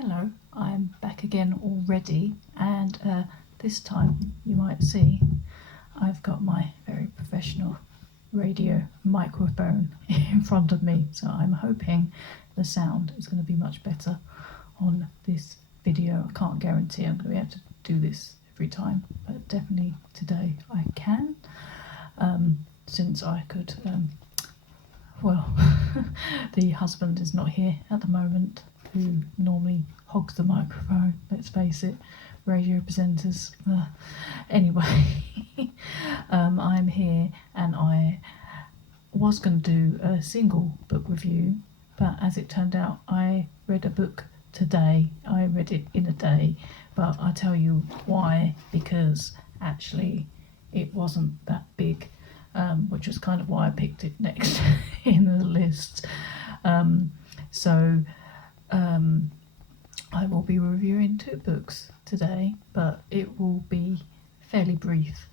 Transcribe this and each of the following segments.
Hello, I'm back again already, and this time you might see I've got my very professional radio microphone in front of me, so I'm hoping the sound is going to be much better on this video. I can't guarantee I'm going to be able to do this every time, but definitely today I can, since I could, the husband is not here at the moment, who normally hogs the microphone, let's face it, radio presenters. Anyway, I'm here and I was going to do a single book review, but as it turned out, I read a book today. I read it in a day, but I'll tell you why, because actually it wasn't that big, which was kind of why I picked it next in the list. I will be reviewing 2 books today, but it will be fairly brief,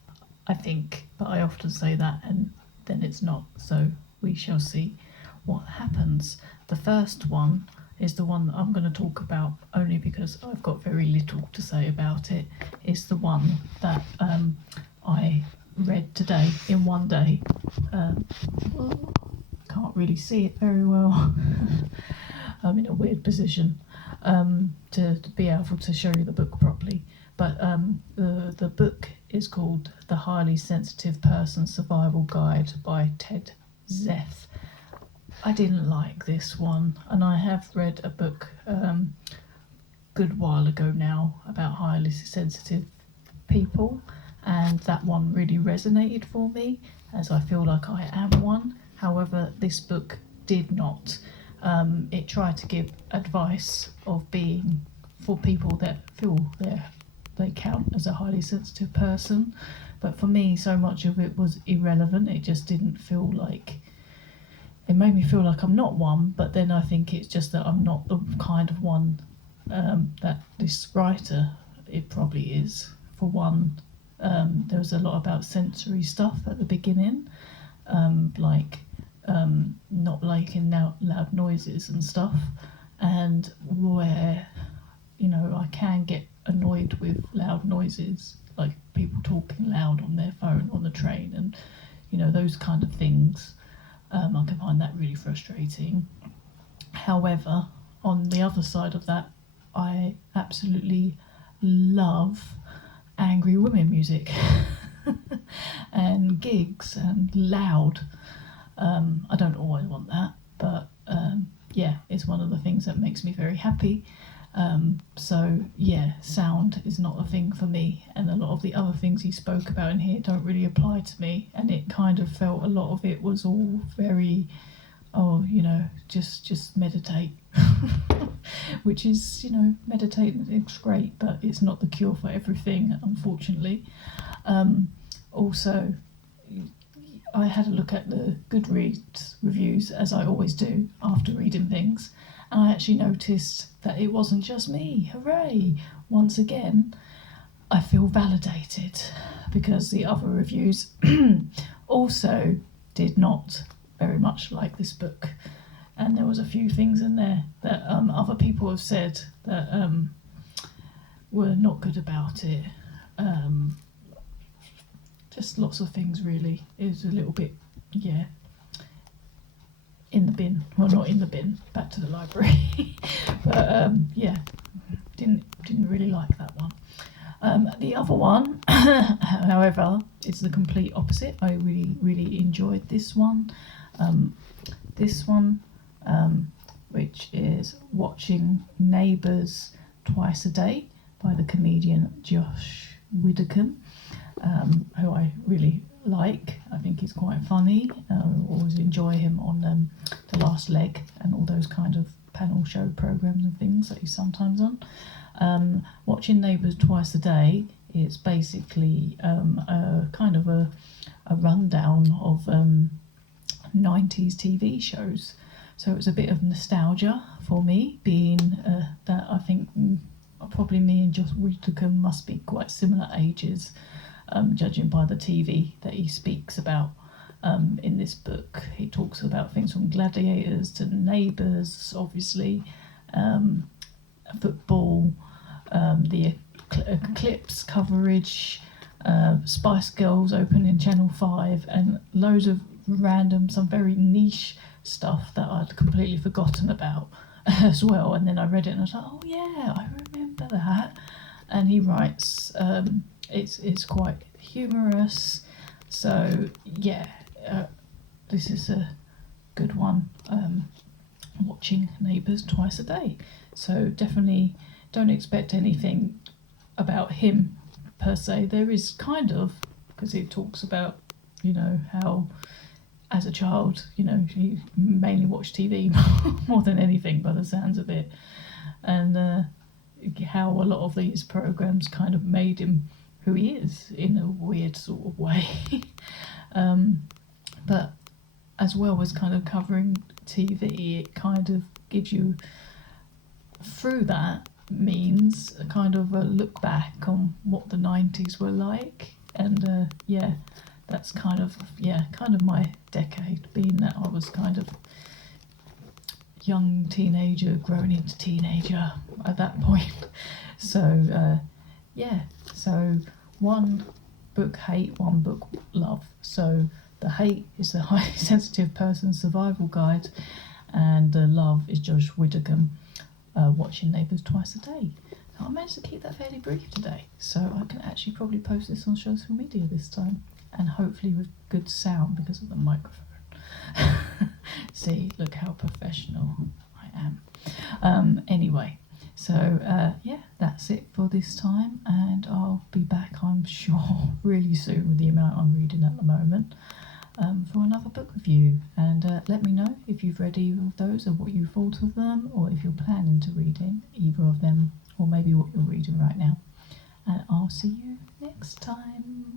I think. But I often say that and then it's not, so we shall see what happens. The first one is the one that I'm going to talk about only because I've got very little to say about it. It's the one that I read today in one day. Can't really see it very well. I'm in a weird position to be able to show you the book properly, but the book is called The Highly Sensitive Person Survival Guide by Ted Zeff. I didn't like this one, and I have read a book good while ago now about highly sensitive people, and that one really resonated for me, as I feel like I am one. However, this book did not. It tried to give advice of being for people that feel they count as a highly sensitive person, but for me so much of it was irrelevant. It just didn't feel like, it made me feel like I'm not one, but then I think it's just that I'm not the kind of one that this writer, it probably is. For one, there was a lot about sensory stuff at the beginning, not liking loud noises and stuff, and where, I can get annoyed with loud noises, like people talking loud on their phone on the train, and those kind of things. I can find that really frustrating. However, on the other side of that, I absolutely love angry women music and gigs and loud. I don't always want that, but it's one of the things that makes me very happy. Sound is not a thing for me, and a lot of the other things he spoke about in here don't really apply to me, and it kind of felt a lot of it was all very, just meditate, which is, meditating is great, but it's not the cure for everything, unfortunately. Also, I had a look at the Goodreads reviews, as I always do after reading things, and I actually noticed that it wasn't just me. Hooray! Once again, I feel validated, because the other reviews also did not very much like this book, and there was a few things in there that other people have said that were not good about it. Just lots of things, really. It was a little bit, in the bin. Well, not in the bin, back to the library. But didn't really like that one. The other one, however, is the complete opposite. I really enjoyed this one. Which is Watching Neighbours Twice a Day by the comedian Josh Widdecombe, who I really like. I think he's quite funny. I always enjoy him on The Last Leg and all those kind of panel show programs and things that he's sometimes on. Watching Neighbours Twice a Day is basically a kind of a rundown of 90s TV shows. So it was a bit of nostalgia for me, being that I think probably me and Josh Widdecombe must be quite similar ages, judging by the TV that he speaks about in this book. He talks about things from Gladiators to Neighbours, obviously, football, the Eclipse coverage, Spice Girls opening Channel 5, and loads of random, some very niche stuff that I'd completely forgotten about as well. And then I read it and I was like, oh yeah, I remember that. And he writes, it's quite humorous. So yeah, this is a good one. Watching Neighbours twice a day. So definitely don't expect anything about him per se. There is kind of, because it talks about, how as a child, he mainly watched TV more than anything by the sounds of it. And how a lot of these programs kind of made him who he is in a weird sort of way. But as well as kind of covering TV, it kind of gives you, through that means, a kind of a look back on what the 90s were like. And that's kind of my decade, being that I was kind of young teenager growing into teenager at that point. So so one book hate, one book love. So the hate is the Highly Sensitive Person Survival Guide, and the love is Josh Widdecombe, Watching Neighbours Twice a Day. Now, I managed to keep that fairly brief today, so I can actually probably post this on social media this time, and hopefully with good sound because of the microphone. See, look how professional I am. Anyway, so that's it for this time, and I'll be back, I'm sure, really soon with the amount I'm reading at the moment, for another book review. And let me know if you've read either of those, or what you thought of them, or if you're planning to reading either of them, or maybe what you're reading right now. And I'll see you next time.